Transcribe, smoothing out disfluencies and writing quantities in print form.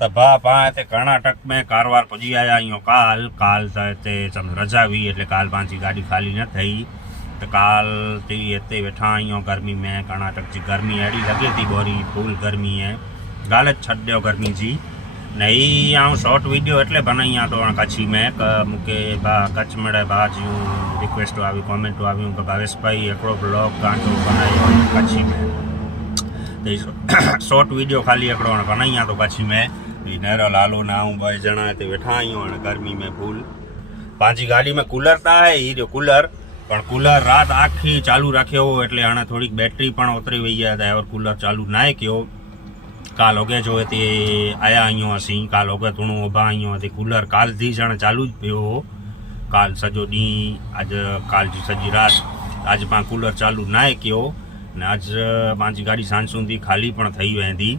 त भा पाण हिते कर्नाटक में कारवार पुॼी आया आहियूं काल त हिते रजा हुई એટલે કાલ पंहिंजी गाॾी खाली न थी त काल ते हिते वेठा आहियूं गर्मी में कर्नाटक जी गर्मी अहिड़ी लॻे थी बोरी फुल गर्मी है ॻाल्हि छॾ ॾियो गर्मी जी न ही आउं शॉर्ट वीडियो એટલે બનાવી આ તો કચ્છી में मूंखे कच्छ में भाउ जूं रिक्वेस्ट આવી कॉमेंट આવ્યું કે ભાવેશભાઈ हिकिड़ो ब्लॉग गांठो बनायो कच्छी में शॉर्ट वीडियो खाली हिकिड़ो बनाई आहे तो कच्छी में नहरो लालो ना आऊं ॿ ॼणा हिते वेठा आहियूं हाणे गर्मी में फुल पंहिंजी गाॾी में कूलर त आहे हीअ कूलर પણ કુલર રાત આખી ચાલુ રાખ્યો એટલે હાणे થોડીક બેટરી પણ ઉતરી વઈ आहे त कूलर चालू नाहे कयो काल होगे जो हिते आया आहियूं असीं काल होगे थोरो उभा आहियूं हिते कूलर काल थी ॼण चालू ज पियो हो काल सॼो ॾींहुं अॼु काल जी सॼी राति अॼु पाण कूलर चालू नाहे कयो ने अॼु पंहिंजी गाॾी सांझ सूंधी ख़ाली पण थी वेंदी